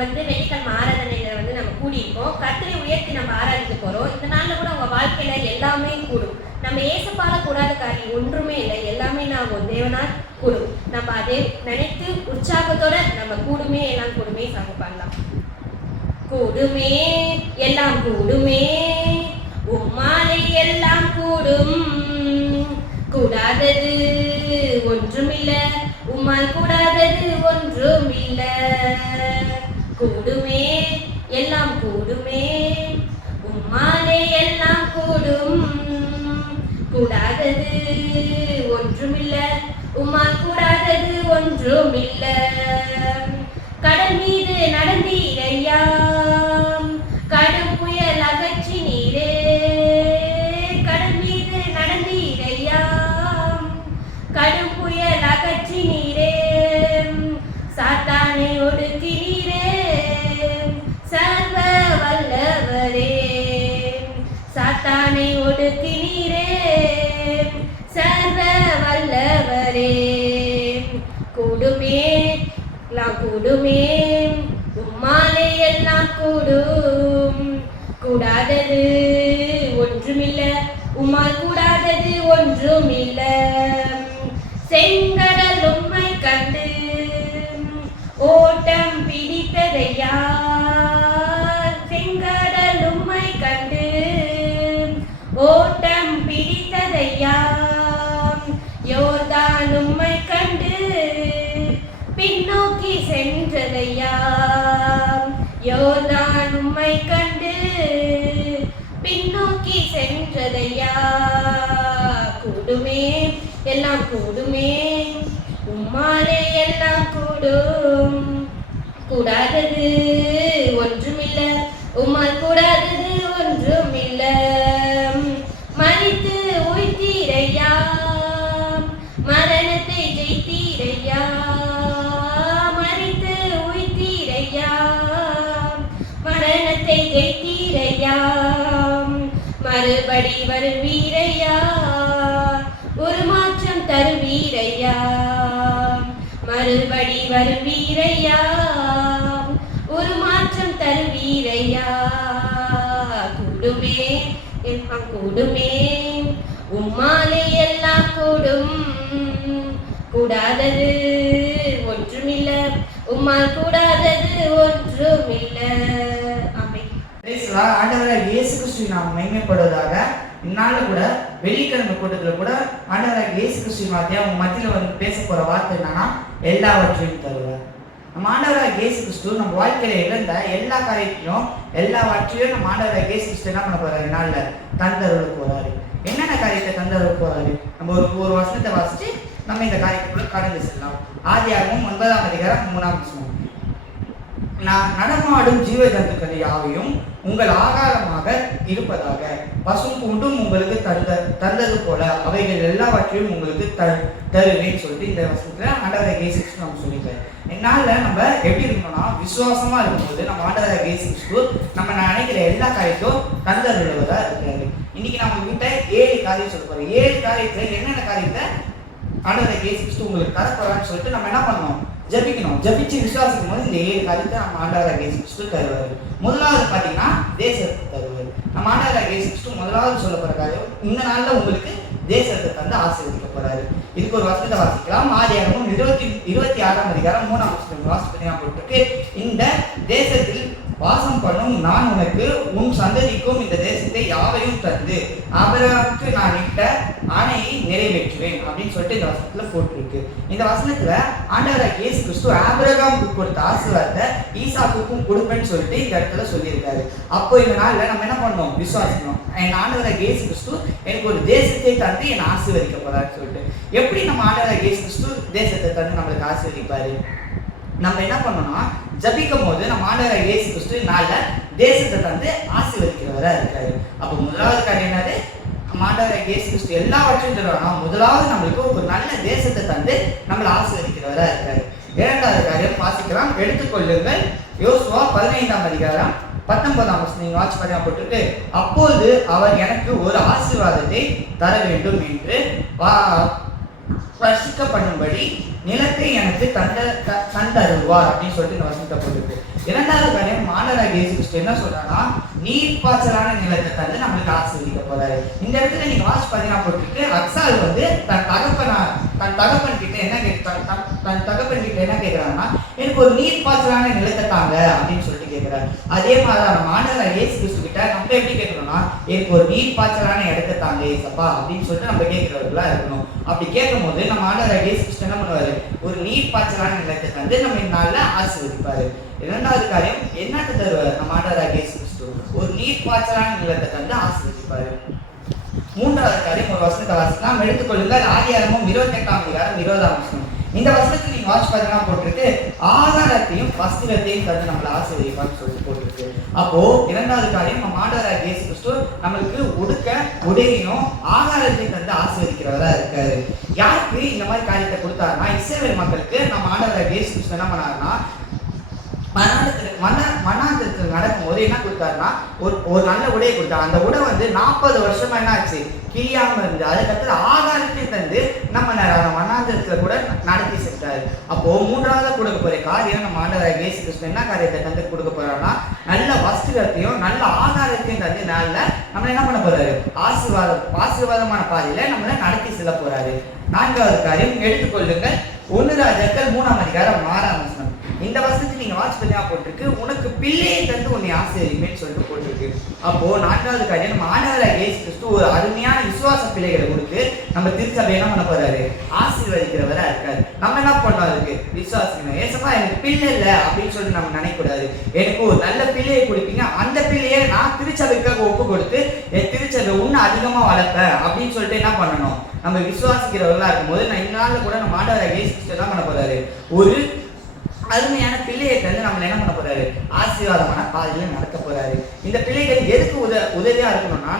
வெள்ளிக்கிழமை ஆராதனையில நம்ம கூடியிருக்கோம். கர்த்தரை உயர்த்தி நம்ம ஆராதிக்க போறோம். இந்த நாள்ல கூட உங்க வாழ்க்கையில எல்லாமே கூடும். நம்ம ஏசப்பால கூடாத காரியம் ஒன்றுமே இல்லை. எல்லாமே நாங்கள் தேவனால் கூடும். நம்ம அதை நினைத்து உற்சாகத்தோட நம்ம கூடுமே எல்லாம் கூடுமே சாங்க பண்ணலாம். கூடுமே எல்லாம் கூடுமே, உம்மாலே எல்லாம் கூடும். கூடாதது ஒன்றுமில்ல, உம்மால் கூடாதது ஒன்றுமில்ல. கூடுமே எல்லாம் கூடுமே, உம்மாலே எல்லாம் கூடும். கூடாதது ஒன்றுமில்ல, உம்மால் கூடாதது ஒன்றுமில்ல. கடல் மீது நடந்தீரையா, கடும் புயல் அகற்றி நீரே. கடல் மீது நடந்தீரையா, கடும் புயல் அகற்றி நீரே. சாத்தானை ஒடுக்கி நீரே, சர்வ வல்லவரே. சாத்தானை ஒடுக்கி நீரே, சர்வ வல்லவரே. கூடுமே எல்லாம் கூடுமே, உம்மாலே எல்லாம் கூடும். கூடாதது ஒன்றுமில்ல, உம்மால் கூடாதது ஒன்றுமில்ல. செங்கடல் உம்மை கண்டு ஓட்டம் பிடித்ததையா. செங்கடல் உம்மை கண்டு ஓட்டம் பிடித்ததையா. யோர்தான் உம்மை கண்டு பின்னோக்கி சென்றதையா. யோர்தான் உம்மை கண்டு பின்னோக்கி சென்றதையா. கூடுமே எல்லாம் கூடுமே, உம்மாலே எல்லாம் கூடும். கூடாதது ஒன்றுமில்ல, உம்மால் கூடாதது ஒன்றுமில்ல. மரித்து உயிர்த்தீரையா, மரணத்தை ஜெயித்தீரையா. மரித்து உயிர்த்தீரையா, மரணத்தை ஜெயித்தீரையா. மறுபடி வருவீரையா, ஒரு மாற்றம் தருவீரையா. மறுபடி வருவீரையா, ஒரு மாற்றம் தருவீரையா. கூடுமே எல்லாம் கூடுமே, உம்மாலே எல்லாம் கூடும். கூடாதது ஒன்றுமில்ல, உம்மால் கூடாதது ஒன்றுமில்ல. ஆண்டவராக இயேசு கிறிஸ்து நாம் மகிமைப்படுவதாக. இந்நாள் கூட வெள்ளிக்கிழமை கூட்டத்துல கூட ஆண்டவராக இயேசு கிறிஸ்து வார்த்தையா உங்க மத்தியில வந்து பேச போற வார்த்தை என்னன்னா, எல்லாவற்றையும் தருவார். நம்ம ஆண்டவராக இயேசு கிறிஸ்து நம்ம வாழ்க்கையில இழந்த எல்லா காரியத்தையும் எல்லாவற்றையும் நம்ம ஆண்டவராக இயேசு கிறிஸ்து என்ன பண்ண போறாரு, நாள்ல தந்தருள போறாரு. என்னென்ன காரியத்தை தந்தருள போறாரு, நம்ம ஒரு வசனத்தை வாசிச்சு நம்ம இந்த காரியத்துக்குள்ள கடந்து செல்லலாம். ஆதியாகமம் 9ஆம் அதிகாரம் 3ஆம் வசனம். நான் நடமாடும் ஜீவ ஜந்துக்கள் யாவையும் உங்கள் ஆகாரமாக இருப்பதாக, பசும் பூண்டும் உங்களுக்கு தந்தது போல அவைகள் எல்லாவற்றையும் உங்களுக்கு தருவேன்னு சொல்லிட்டு இந்த வசனத்துல ஆண்டவராக இயேசு கிறிஸ்து நம்ம சொல்லிட்டாரு. என்னால நம்ம எப்படி இருக்கணும்னா, விசுவாசமா இருக்கும்போது நம்ம ஆண்டவராக இயேசு கிறிஸ்து நம்ம நினைக்கிற எல்லா காரியத்தையும் தந்தருள்வதா இருக்கிறாரு. இன்னைக்கு நம்ம கிட்ட 7 காரியம் சொல்ல போறோம். 7 காரியத்துல என்னென்ன காரியத்தை ஆண்டவராக இயேசு கிறிஸ்து உங்களுக்கு தரப்போறான்னு சொல்லிட்டு நம்ம என்ன பண்ணணும், ஜபிக்கணும். ஜபிச்சு விசுவாசிக்கும் போது இந்த 7 காரியத்தை நம்ம ஆண்டவராக இயேசு கிறிஸ்து தருவார். முதலாவது பார்த்தீங்கன்னா தேசத்தை தருவார். நம்ம ஆண்டவராக இயேசு கிறிஸ்து முதலாவது சொல்ல போற காரியம், இந்த நாள்ல உங்களுக்கு தேசத்தை தந்து ஆசீர்வதிக்க போறாரு. இதுக்கு ஒரு வசனத்தை வாசிக்கலாம். ஆதியாகமம் 26ஆம் அதிகாரம் 3ஆம் வசனம் வாசிப்பதா போட்டுருக்கு. இந்த தேசத்தில் வாசம் பண்ணும் நான் உனக்கு உன் சந்ததிக்கும் இந்த தேசத்தை யாவையும் தந்து ஆபிரகாமுக்கு நான் இட்ட ஆணையை நிறைவேற்றுவேன் அப்படின்னு சொல்லிட்டு இந்த வசனத்துல போட்டிருக்கு. இந்த வசனத்துல ஆண்டவராக இயேசு கிறிஸ்து ஆபிரகாமுக்கு கொடுத்த ஆசீர்வாதத்தை ஈசாக்குக்கும் கொடுப்பேன்னு சொல்லிட்டு இந்த இடத்துல சொல்லியிருக்காரு. அப்போ இந்த நாள்ல நம்ம என்ன பண்ணணும், விசுவாசிக்கணும். என் ஆண்டவராக இயேசு கிறிஸ்து எனக்கு ஒரு தேசத்தை தந்து என்னை ஆசீர்வதிக்க போறாருன்னு சொல்லிட்டு. எப்படி நம்ம ஆண்டவராக இயேசு கிறிஸ்து தேசத்தை தந்து நம்மளுக்கு ஆசீர்வதிப்பாரு? நம்ம என்ன பண்ணோம்னா, ஜபிக்கும் போது நம்ம ஆண்டவராக இயேசு கிறிஸ்து நாள்ல தேசத்தை தந்து ஆசீர்வதிக்கிறவரா இருக்காரு. அப்போ முதலாவது காரியம் என்னது, நம்ம ஆண்டவராக இயேசு கிறிஸ்து எல்லாவற்றையும் தருவாங்க. முதலாவது நம்மளுக்கு ஒரு நல்ல தேசத்தை தந்து நம்மளை ஆசீர்வதிக்கிறவரா இருக்காரு. இரண்டாவது காரியம் வாசிக்கலாம். எடுத்துக்கொள்ளுங்கள். யோசுவா 15ஆம் அதிகாரம் 19ஆம் வசனம் நீங்க வாட்ச் பண்ணி போட்டுட்டு, அப்போது அவர் எனக்கு ஒரு ஆசீர்வாதத்தை தர வேண்டும் என்று வர்ஷிக்க பண்ணும்படி நிலத்தை எனக்கு தந்தருவார் அப்படின்னு சொல்லிட்டு இந்த வசனத்தை போட்டுருக்கு. இரண்டாவது காரியம் ஆண்டவராகிய இயேசு கிறிஸ்து என்ன சொல்றாருன்னா, நீர்ப்பாய்ச்சலான நிலத்தை தந்து நம்மளுக்கு ஆசீர்வதிக்க போறாரு. இந்த இடத்துல நீங்க வாசி பார்த்தீங்கன்னா போட்டுருக்கு, அக்சால் வந்து தன் தகப்பன் கிட்ட என்ன கேட்கிறாருன்னா, எனக்கு ஒரு நீர்ப்பாய்ச்சலான நிலத்தை தாங்க அப்படின்னு சொல்லிட்டு கேட்கிறாரு. அதே மாதிரி நம்ம ஆண்டவராகிய இயேசு கிறிஸ்து கிட்ட நம்ம எப்படி கேட்கணும்னா, எனக்கு ஒரு நீர்ப்பாய்ச்சலான இடத்தை தாங்க ஏசப்பா அப்படின்னு சொல்லிட்டு நம்ம கேட்கிறவர்களா இருக்கணும். அப்படி கேட்கும் போது நம்ம ஆண்டவராகிய இயேசு கிறிஸ்து என்ன பண்ணுவாரு, ஒரு நீர்ப்பாய்ச்சலான நிலத்தை தந்து நம்ம இந்நாள்ல ஆசீர்வதிப்பாரு. இரண்டாவது காரியம் என்னட்டு தருவார் நம்ம ஆண்டவராகிய இயேசு கிறிஸ்து, ஒரு நீர்ப்பாய்ச்சலான நிலத்தை தந்து ஆசீர்வதிப்பாரு. மூன்றாவது காரியம் ஒரு வசனத்தை வாசிக்கலாம், எடுத்துக்கொள்ளுங்கள். ஆதியாகமம் 28:20. இந்த வசனத்தை நீங்க வாட்ச் பார்த்தீங்கன்னா போட்டிருக்கு, ஆகாரத்தையும் வஸ்திரத்தையும் தந்து நம்மளை ஆசீர்வதிப்பான்னு சொல்லிட்டு போட்டிருக்கு. அப்போ இரண்டாவது காரியம் நம்ம ஆண்டவராகிய இயேசு கிறிஸ்து நம்மளுக்கு உடுக்க உடையையும் ஆகாரத்தையும் தந்து ஆசீர்வதிக்கிறவரா இருக்காரு. யாருக்கு இந்த மாதிரி காரியத்தை கொடுத்தாருன்னா, இஸ்ரவேல் மக்களுக்கு நம்ம ஆண்டவராகிய இயேசு கிறிஸ்து என்ன பண்ணாருன்னா, மன்னாந்திரத்தில் நடக்கும் போது என்ன கொடுத்தாருன்னா, ஒரு நல்ல உடையை கொடுத்தாரு. அந்த உடை வந்து 40 வருஷமா என்ன ஆச்சு, கிளியாம இருந்தது. அதுக்கப்புறம் ஆகாரத்தையும் தந்து நம்ம மன்னாந்திரத்துல கூட நடத்தி சென்றாரு. அப்போ மூன்றாவது கொடுக்க போற காரியம் நம்ம ஆண்டவராகிய இயேசு கிறிஸ்து என்ன காரியத்தை தந்து கொடுக்க போறாருன்னா, நல்ல வஸ்திரத்தையும் நல்ல ஆகாரத்தையும் தந்து நம்மள என்ன பண்ண போறாரு, ஆசீர்வாதமான பாதையில நம்மள நடத்தி செல்ல போறாரு. நான்காவது காரியம் எடுத்துக்கொள்ளுங்கள். 1 ராஜாக்கள் 3:6. இந்த வசனத்தை நீங்க வாட்ச் பண்ணியா போட்டிருக்கு, உனக்கு பிள்ளையை தந்து உன்னை ஆசீர்வதிப்பேன்னு சொல்லிட்டு போட்டிருக்கு. அப்போ நான்காவது காரியம் நம்ம ஆண்டவராகிய இயேசு கிறிஸ்து ஒரு அருமையான விசுவாச பிள்ளைகளை கொடுத்து நம்ம திருச்சபை என்ன பண்ண போறாரு, ஆசீர்வதிக்கிறவரா இருக்காரு. நம்ம என்ன பண்ணோம், அதுக்கு விசுவாசிக்கணும். ஏசப்பா எனக்கு பிள்ளை இல்லை அப்படின்னு சொல்லி நம்ம நினைக்கூடாது. எனக்கு ஒரு நல்ல பிள்ளையை கொடுப்பீங்க, அந்த பிள்ளையை நான் திருச்சபைக்காக ஒப்பு கொடுத்து என் திருச்சபை இன்னும் அதிகமா வளர்ப்பேன் அப்படின்னு சொல்லிட்டு என்ன பண்ணணும், நம்ம விசுவாசிக்கிறவர்களா இருக்கும்போது நான் இந்த நாள்ல கூட நம்ம ஆண்டவராகிய இயேசு கிறிஸ்து என்ன பண்ண போறாரு, ஒரு அருமையான பிள்ளையை தந்து நம்மள என்ன பண்ண போறாரு, ஆசீர்வாதமான பாதையில நடக்க போறாரு. இந்த பிள்ளைகள் எதுக்கு உதவியா இருக்கணும்னா,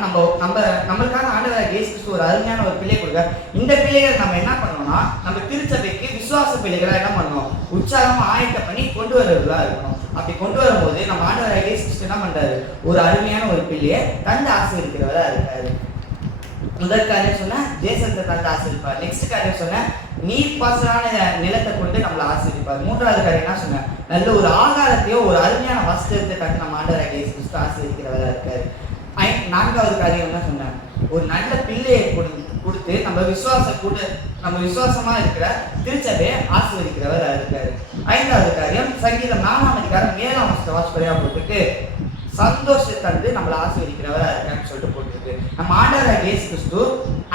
நம்மளுக்கான ஆண்டவராகிய இயேசு கிறிஸ்து ஒரு அருமையான ஒரு பிள்ளை கொடுக்க, இந்த பிள்ளைகள் நம்ம என்ன பண்ணணும்னா, நம்ம திருச்சபைக்கு விசுவாச பிள்ளைகளா என்ன பண்ணணும், உற்சாகமா ஆயத்த பண்ணி கொண்டு வரவர்களா இருக்கணும். அப்படி கொண்டு வரும்போது நம்ம ஆண்டவராகிய இயேசு கிறிஸ்து என்ன பண்றாரு, ஒரு அருமையான ஒரு பிள்ளையை தந்து ஆசீர்வதிக்கிறவரா இருக்காரு. முதல் காரியம் சொன்ன தேசத்தை தந்து ஆசீர்வதிப்பார். நெக்ஸ்ட் காரியம் சொன்ன நீர்ப்பாசலான நிலத்தை கொண்டு நம்மளை ஆசீர்வதிப்பார். மூன்றாவது காரியம் என்ன சொன்ன, நல்ல ஒரு ஆகாரத்தையோ ஒரு அருமையான வஸ்திரத்தை தந்து நம்ம ஆண்டவராகிய இயேசு கிறிஸ்து ஆசீர்வதிக்கிறவரா இருக்காரு. நான்காவது காரியம் என்ன சொன்ன, ஒரு நல்ல பிள்ளையை கொடுத்து நம்ம விசுவாசமா இருக்கிற திருச்சபையை ஆசீர்வதிக்கிறவரா இருக்காரு. ஐந்தாவது காரியம் சங்கீதம் 4:7 வாசிப்பறையா போட்டுட்டு, சந்தோஷத்தை தந்து நம்மளை ஆசீர்வதிக்கிறவரா இருக்கான்னு சொல்லிட்டு போட்டுருக்கு. நம்ம ஆண்டவராகிய இயேசு கிறிஸ்து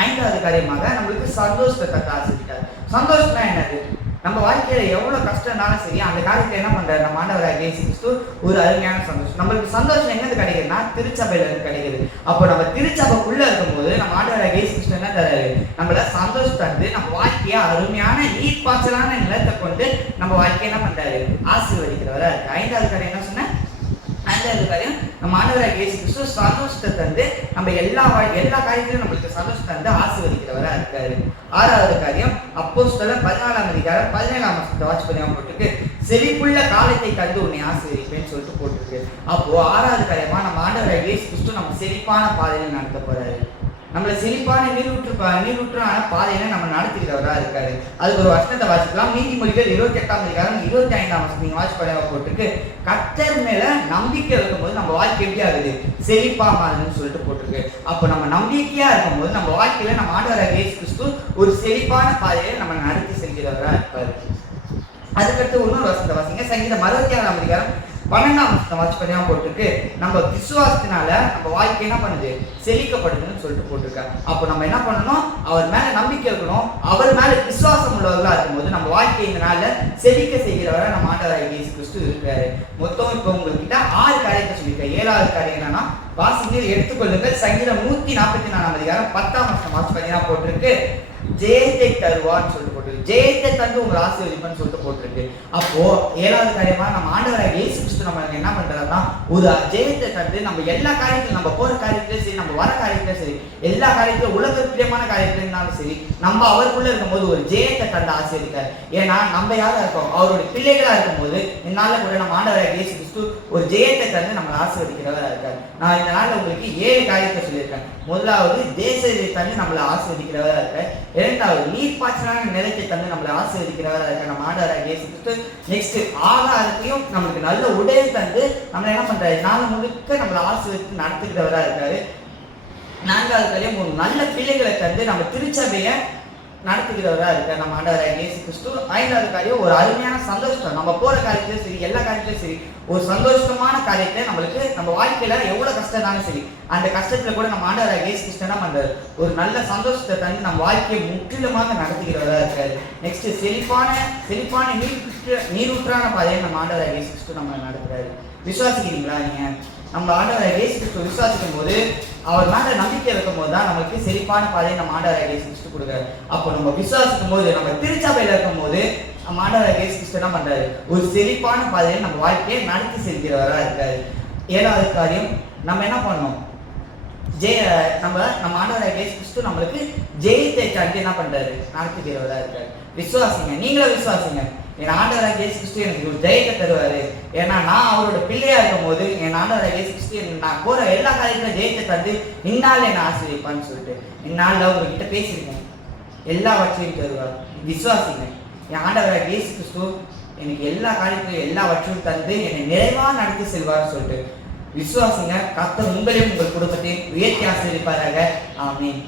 ஐந்தாவது காரியமாக நம்மளுக்கு சந்தோஷத்தை தந்து ஆசீர்வதிக்கிறார். சந்தோஷம்னா என்னது, நம்ம வாழ்க்கையில எவ்வளவு கஷ்டம்னாலும் சரி அந்த காரியத்தை என்ன பண்றாரு நம்ம ஆண்டவராகிய இயேசு கிறிஸ்து ஒரு அருமையான சந்தோஷம். நம்மளுக்கு சந்தோஷம் எங்க கிடைக்குதுன்னா, திருச்சபையில இருந்து கிடைக்குது. அப்போ நம்ம திருச்சபைக்குள்ள இருக்கும்போது நம்ம ஆண்டவராகிய இயேசு கிறிஸ்து என்ன தராரு, நம்மள சந்தோஷம் தந்து நம்ம வாழ்க்கையை அருமையான நீர்ப்பாய்ச்சலான நிலத்தை கொண்டு நம்ம வாழ்க்கையை என்ன பண்றாரு, ஆசீர்வதிக்கிறவரா இருக்கு. ஐந்தாவது காரியம் என்ன சொன்ன, அஞ்சாவது காரியம் நம்ம ஆண்டவராகிய இயேசு கிறிஸ்து சந்தோஷத்தை தந்து நம்ம எல்லா காரியத்திலும் நம்மளுக்கு சந்தோஷத்தை தந்து ஆசீர்வதிக்கிறவரா இருக்காரு. ஆறாவது காரியம் அப்போஸ்தலர் 14:17 வாட்ச் பண்ணி போட்டுருக்கு, செழிப்புள்ள காலத்தை தந்து உன்னை ஆசீர்வதிப்பேன்னு சொல்லிட்டு போட்டுருக்கு. அப்போ ஆறாவது காரியமா நம்ம ஆண்டவராகிய இயேசு கிறிஸ்து நம்ம செழிப்பான பாதையில் நடத்த போறாரு. நம்மள செழிப்பான நீரூற்றான பாதையில நம்ம நடத்திக்கிறவரா இருக்காரு. அதுக்கு ஒரு வசனத்தை வாசிக்கலாம். நீதிமொழிகள் 28:25 நீங்க வாட்ச் பண்ண போட்டுருக்கு, கர்த்தர் மேல நம்பிக்கை இருக்கும்போது நம்ம வாழ்க்கை எப்படி ஆகுது, செழிப்பா மாறுதுன்னு சொல்லிட்டு போட்டிருக்கு. அப்போ நம்ம நம்பிக்கையா இருக்கும்போது நம்ம வாழ்க்கையில நம்ம ஆண்டவராகிய இயேசு கிறிஸ்து ஒரு செழிப்பான பாதையை நம்ம நடத்தி செல்கிறவரா இருப்பாரு. அதுக்கடுத்து இன்னொரு வசனத்தை வாசிங்க. சங்கீதம் 66:12 வாட்ச் பண்ணியா போட்டிருக்கு, நம்ம விசுவாசத்தினால நம்ம வாழ்க்கை என்ன பண்ணுது, செழிக்கப்படுதுன்னு சொல்லிட்டு போட்டிருக்காரு. அப்போ நம்ம என்ன பண்ணணும், அவர் மேல நம்பிக்கை இருக்கணும், அவர் மேல விசுவாசம் உள்ளவர்களா இருக்கும்போது நம்ம வாழ்க்கை இந்த நாள்ல செழிக்க செய்கிறவரை நம்ம ஆண்டவராகிய இயேசு கிறிஸ்து இருக்காரு. மொத்தம் இப்போ உங்ககிட்ட 6 காரியத்தை சொல்லியிருக்கேன். 7வது காரியம் என்னன்னா, வாசிங்க எடுத்துக்கொள்ளுங்கள். சங்கீதம் 144:10 வாட்ச் பண்ணியா போட்டிருக்கு, ஜெயத்தை தருவான்னு சொல்லிட்டு போட்டிருக்கு. ஜெயத்தை தந்து உங்களை ஆசீர்வதிப்பான்னு சொல்லிட்டு போட்டிருக்கு. அப்போ 7வது காரியமா நம்ம ஆண்டவராகிய இயேசு கிறிஸ்து நம்ம என்ன பண்றாருன்னா ஒரு ஜெயத்தை தந்து நம்ம எல்லா காரியத்திலும், நம்ம போற காரியத்திலும் சரி, நம்ம வர காரியத்திலும் சரி, எல்லா காரியத்திலும் உலக பிரியமான காரியத்திலும் சரி, நம்ம அவருக்குள்ள இருக்கும்போது ஒரு ஜெயத்தை தந்து ஆசீர்வதிக்காரு. ஏன்னா நம்ம யாரா இருக்கோம், அவருடைய பிள்ளைகளா இருக்கும்போது இந்நாள்ல கூட நம்ம ஆண்டவராகிய இயேசு கிறிஸ்து ஒரு ஜெயத்தை தந்து நம்மளை ஆசீர்வதிக்கிறவரா இருக்காரு. நான் இந்த நாள்ல உங்களுக்கு 7 காரியத்தை சொல்லியிருக்கேன். முதலாவது தேசத்தை தந்து நம்மளை ஆசீர்வதிக்கிறவரா இருக்காரு. இரண்டாவது நீர்ப்பாய்ச்சலான நிலத்தை தந்து நம்மளை ஆசீர்வதிக்கிறவரா இருக்காரு நம்ம ஆண்டவராகிய இயேசு கிறிஸ்து. நெக்ஸ்ட் ஆகாரத்தையும் நம்மளுக்கு நல்ல உடையை தந்து நம்மளை என்ன பண்றாரு, நாள் முழுக்க நம்மளை ஆசீர்வதித்து நடத்துகிறவரா இருக்காரு. நான்காவது காரியம், ஒரு நல்ல பிள்ளைகளை தந்து நம்ம திருச்சபையை நடத்துகிறவரா இருக்கார் நம்ம ஆண்டவராகிய இயேசு கிறிஸ்து. ஐந்தாவது காரியம், ஒரு அருமையான சந்தோஷம், நம்ம போற காரியத்திலும் சரி, எல்லா காரியத்திலும் சரி, ஒரு சந்தோஷமான காரியத்தை நம்மளுக்கு நம்ம வாழ்க்கையில எவ்வளவு கஷ்டம்னாலும் சரி, அந்த கஷ்டத்துல கூட நம்ம ஆண்டவராகிய இயேசு கிறிஸ்து என்ன பண்றாரு, ஒரு நல்ல சந்தோஷத்தை தந்து நம்ம வாழ்க்கையை முற்றிலுமாக நடத்துகிறவரா இருக்காரு. நெக்ஸ்ட் செழிப்பான நீரூற்றான பாதையை நம்ம ஆண்டவராகிய இயேசு கிறிஸ்து நம்ம நடத்துறாரு. விசுவாசிக்கிறீங்களா? நீங்க நம்ம ஆண்டவராகிய இயேசு கிறிஸ்து விசுவாசிக்கும் போது, அவர் மேல நம்பிக்கை வைக்கும் போது தான் நமக்கு செழிப்பான பாதையை நம்ம ஆண்டவராகிய இயேசு கிறிஸ்து கொடுக்குறாரு. அப்போ நம்ம விசுவாசிக்கும் போது, நம்ம திருச்சபையில இருக்கும் போது நம்ம ஆண்டவராகிய இயேசு கிறிஸ்து என்ன பண்றாரு, ஒரு செழிப்பான பாதையை நம்ம வாழ்க்கையை நடத்தி செல்கிறவரா இருக்காரு. ஏழாவது காரியம், நம்ம என்ன பண்ணணும், நம்ம ஆண்டவராகிய இயேசு கிறிஸ்து நம்மளுக்கு ஜெயத்தை தாண்டி என்ன பண்றாரு, நடத்துகிறவரா இருக்காரு. விசுவாசிங்க, நீங்களும் விசுவாசிங்க. என் ஆண்டவராகிய இயேசு கிறிஸ்து எனக்கு ஒரு ஜெயத்தை தருவாரு. ஏன்னா நான் அவரோட பிள்ளையா இருக்கும் போது என் ஆண்டவராகிய இயேசு கிறிஸ்து நான் போற எல்லா காரியத்திலும் ஜெயத்தை தந்து இந்நாள் என்னை ஆசீர்வதிப்பான்னு சொல்லிட்டு இந்நாள்ல உங்ககிட்ட பேசியிருக்கேன். எல்லாவற்றையும் தருவார். விசுவாசிங்க, என் ஆண்டவராகிய இயேசு கிறிஸ்து எனக்கு எல்லா காரியத்திலும் எல்லாவற்றையும் தந்து என்னை நிறைவா நடத்தி செல்வார்னு சொல்லிட்டு விசுவாசிங்க. கர்த்தர் உங்களையும் உங்கள் குடும்பத்தையும் உயர்த்தி ஆசீர்வதிப்பாராக. ஆமென்.